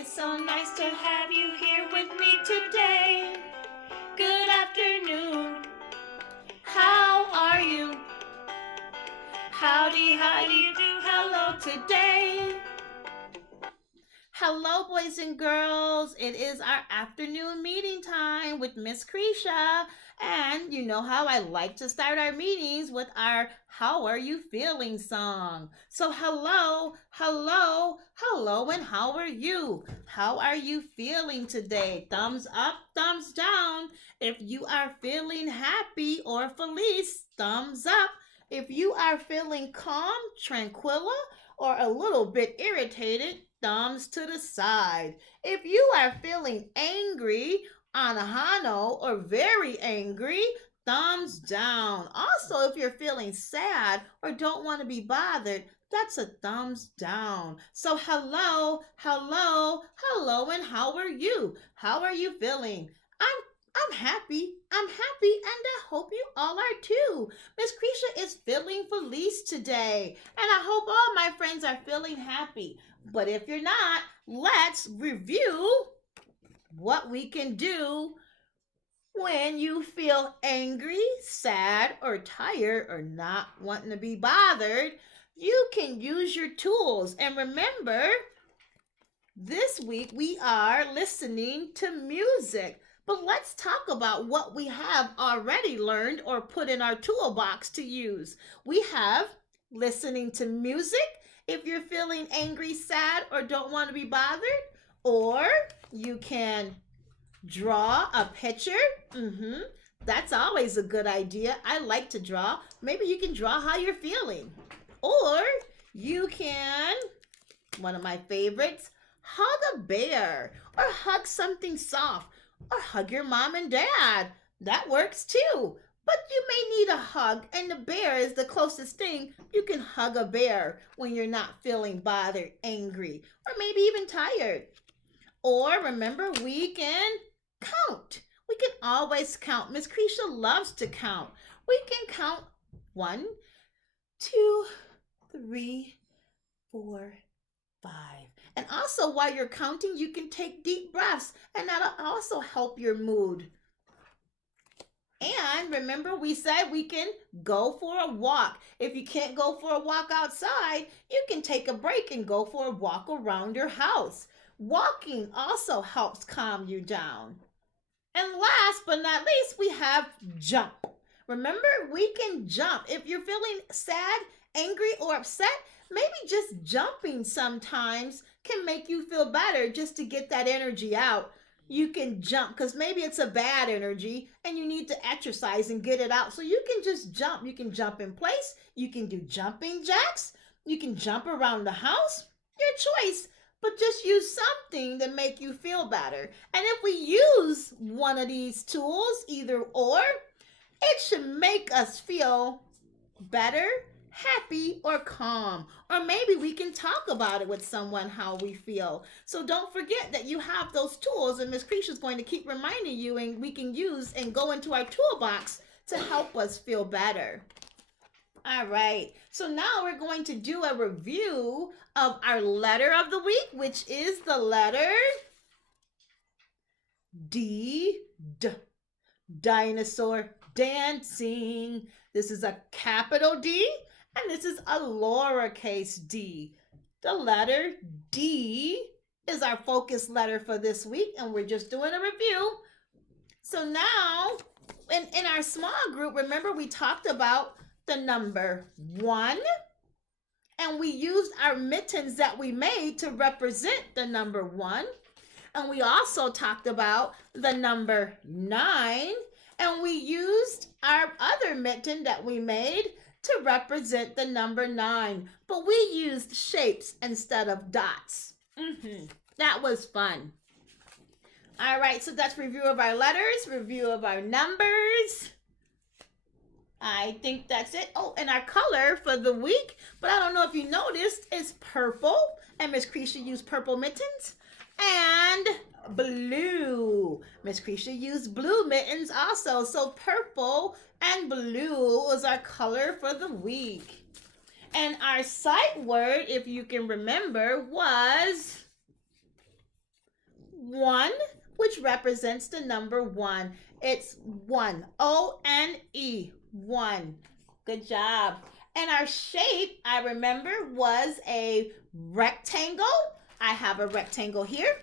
It's so nice to have you here with me today. Good afternoon. How are you? Howdy, how do you do? Hello today. Hello, boys and girls. It is our afternoon meeting time with Miss Karisha. And you know how I like to start our meetings with our How Are You Feeling song. So, hello, and how are you? How are you feeling today? Thumbs up, thumbs down. If you are feeling happy or feliz, thumbs up. If you are feeling calm, tranquila, or a little bit irritated, thumbs to the side. If you are feeling angry, anahano, or very angry, thumbs down. Also, if you're feeling sad or don't want to be bothered, that's a thumbs down. So, hello, and how are you? How are you feeling? I'm happy. I'm happy, and I hope you all are too. Miss Krisha is feeling feliz today, and I hope all my friends are feeling happy. But if you're not, let's review what we can do when you feel angry, sad, or tired, or not wanting to be bothered. You can use your tools. And remember, this week we are listening to music. But let's talk about what we have already learned or put in our toolbox to use. We have listening to music if you're feeling angry, sad, or don't want to be bothered. Or you can draw a picture. That's always a good idea. I like to draw. Maybe you can draw how you're feeling. Or you can, one of my favorites, hug a bear or hug something soft or hug your mom and dad. That works too. But you may need a hug, and the bear is the closest thing. You can hug a bear when you're not feeling bothered, angry, or maybe even tired. Or remember, we can count. We can always count. Miss Krisha loves to count. We can count 1, 2, 3, 4, 5. And also, while you're counting, you can take deep breaths, and that'll also help your mood. And remember, we said we can go for a walk. If you can't go for a walk outside, you can take a break and go for a walk around your house. Walking also helps calm you down. And last but not least, we have jump. Remember, we can jump. If you're feeling sad, angry, or upset, maybe just jumping sometimes can make you feel better just to get that energy out. You can jump because maybe it's a bad energy and you need to exercise and get it out. So you can just jump. You can jump in place. You can do jumping jacks. You can jump around the house. Your choice. But just use something to make you feel better. And if we use one of these tools, either or, it should make us feel better, happy, or calm. Or maybe we can talk about it with someone how we feel. So don't forget that you have those tools, and Miss Krisha is going to keep reminding you, and we can use and go into our toolbox to help us feel better. All right, so now we're going to do a review of our letter of the week, which is the letter D. Dinosaur dancing. This is a capital D, and this is a lowercase d. The letter D is our focus letter for this week, and we're just doing a review. So now, in our small group, remember we talked about the number 1, and we used our mittens that we made to represent the number 1. And we also talked about the number 9, and we used our other mitten that we made to represent the number 9. But we used shapes instead of dots. That was fun. All right, so that's review of our letters, review of our numbers. I think that's it. Oh, and our color for the week, but I don't know if you noticed, is purple. And Miss Krisha used purple mittens. And blue. Miss Krisha used blue mittens also. So purple and blue was our color for the week. And our sight word, if you can remember, was one, which represents the number one. It's one. O-N-E. One. Good job. And our shape, I remember, was a rectangle. I have a rectangle here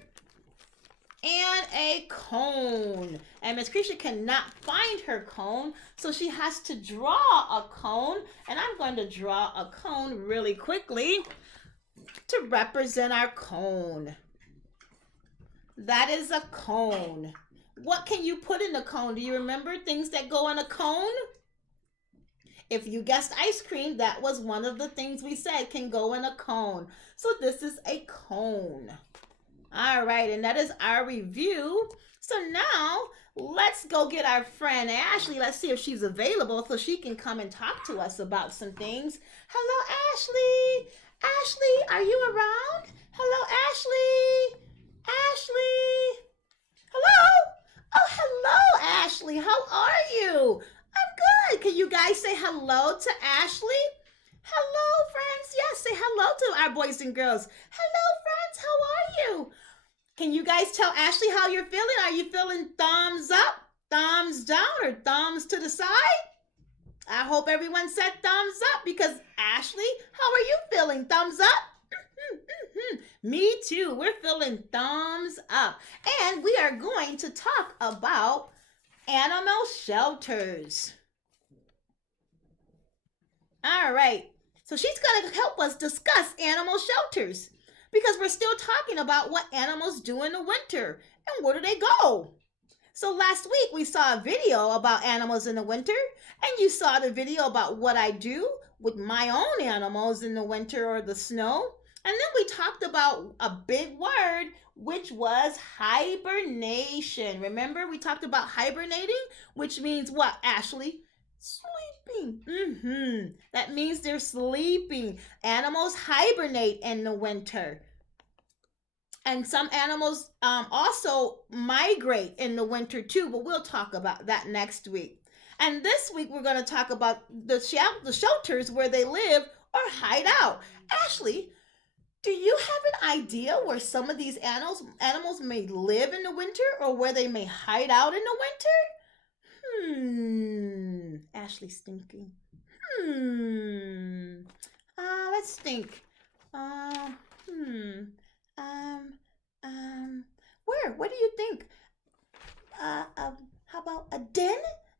and a cone. And Miss Krisha cannot find her cone, so she has to draw a cone. And I'm going to draw a cone really quickly to represent our cone. That is a cone. What can you put in a cone? Do you remember things that go in a cone? If you guessed ice cream, that was one of the things we said can go in a cone. So this is a cone. All right, and that is our review. So now let's go get our friend Ashley. Let's see if she's available so she can come and talk to us about some things. Hello, Ashley. Ashley, are you around? Hello, Ashley. Ashley. Hello. Oh, hello, Ashley. How are you? I'm good. Can you guys say hello to Ashley? Hello, friends. Yes, say hello to our boys and girls. Hello, friends. How are you? Can you guys tell Ashley how you're feeling? Are you feeling thumbs up, thumbs down, or thumbs to the side? I hope everyone said thumbs up because Ashley, how are you feeling? Thumbs up? Me too. We're feeling thumbs up. And we are going to talk about animal shelters. All right. So she's going to help us discuss animal shelters because we're still talking about what animals do in the winter and where do they go. So last week we saw a video about animals in the winter, and you saw the video about what I do with my own animals in the winter or the snow. And then we talked about a big word, which was hibernation. Remember, we talked about hibernating, which means what, Ashley? Sleeping. That means they're sleeping. Animals hibernate in the winter. And some animals also migrate in the winter too, but we'll talk about that next week. And this week we're going to talk about the shelters where they live or hide out. Ashley, do you have an idea where some of these animals may live in the winter or where they may hide out in the winter? Ashley's thinking. Let's think. Where? What do you think? How about a den?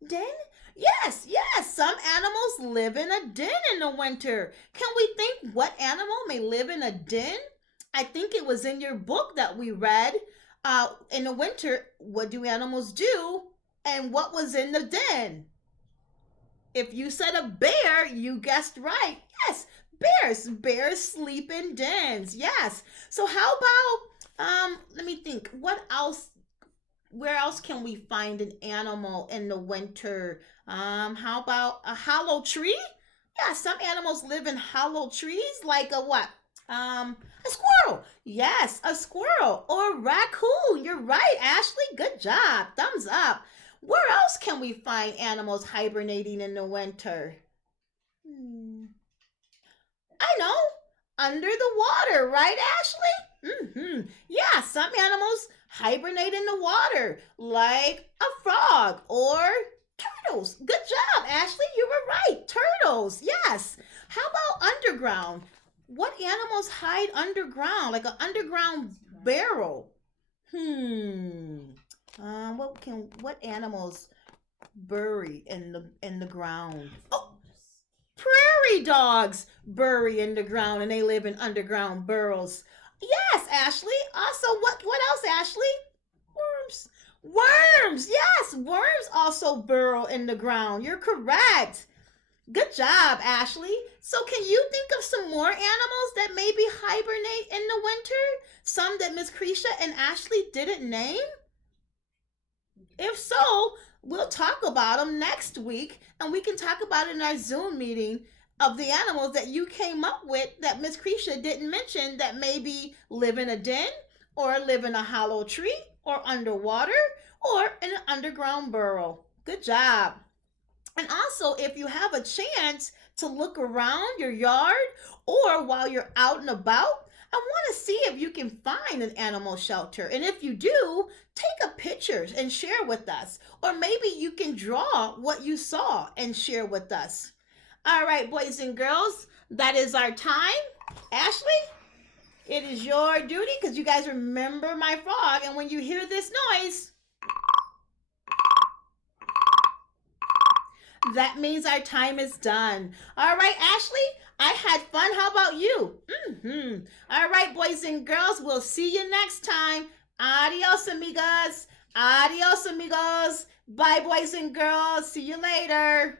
Den? Yes. Some animals live in a den in the winter. Can we think what animal may live in a den? I think it was in your book that we read. In the winter, what do animals do? And what was in the den? If you said a bear, you guessed right. Yes, bears. Bears sleep in dens. Yes. So how about let me think. What else? Where else can we find an animal in the winter? How about a hollow tree? Yeah, some animals live in hollow trees, like a what? A squirrel. Yes, a squirrel or a raccoon. You're right, Ashley. Good job. Thumbs up. Where else can we find animals hibernating in the winter? I know. Under the water, right, Ashley? Yeah, some animals hibernate in the water, like a frog or turtles. Good job, Ashley. You were right. Turtles, yes. How about underground? What animals hide underground, like an underground barrel? What animals bury in the ground? Oh, prairie dogs bury in the ground and they live in underground burrows. Yes, Ashley. Also, what else, Ashley? Worms. Worms. Yes, worms also burrow in the ground. You're correct. Good job, Ashley. So can you think of some more animals that maybe hibernate in the winter? Some that Miss Karisha and Ashley didn't name? If so, we'll talk about them next week, and we can talk about it in our Zoom meeting of the animals that you came up with that Miss Karisha didn't mention that maybe live in a den or live in a hollow tree or underwater or in an underground burrow. Good job. And also, if you have a chance to look around your yard or while you're out and about, I want to see if you can find an animal shelter. And if you do, take a pictures and share with us. Or maybe you can draw what you saw and share with us. All right, boys and girls, that is our time. Ashley, it is your duty because you guys remember my frog. And when you hear this noise, that means our time is done. All right, Ashley, I had fun. How about you? All right, boys and girls, we'll see you next time. Adios, amigas. Adios, amigos. Bye, boys and girls. See you later.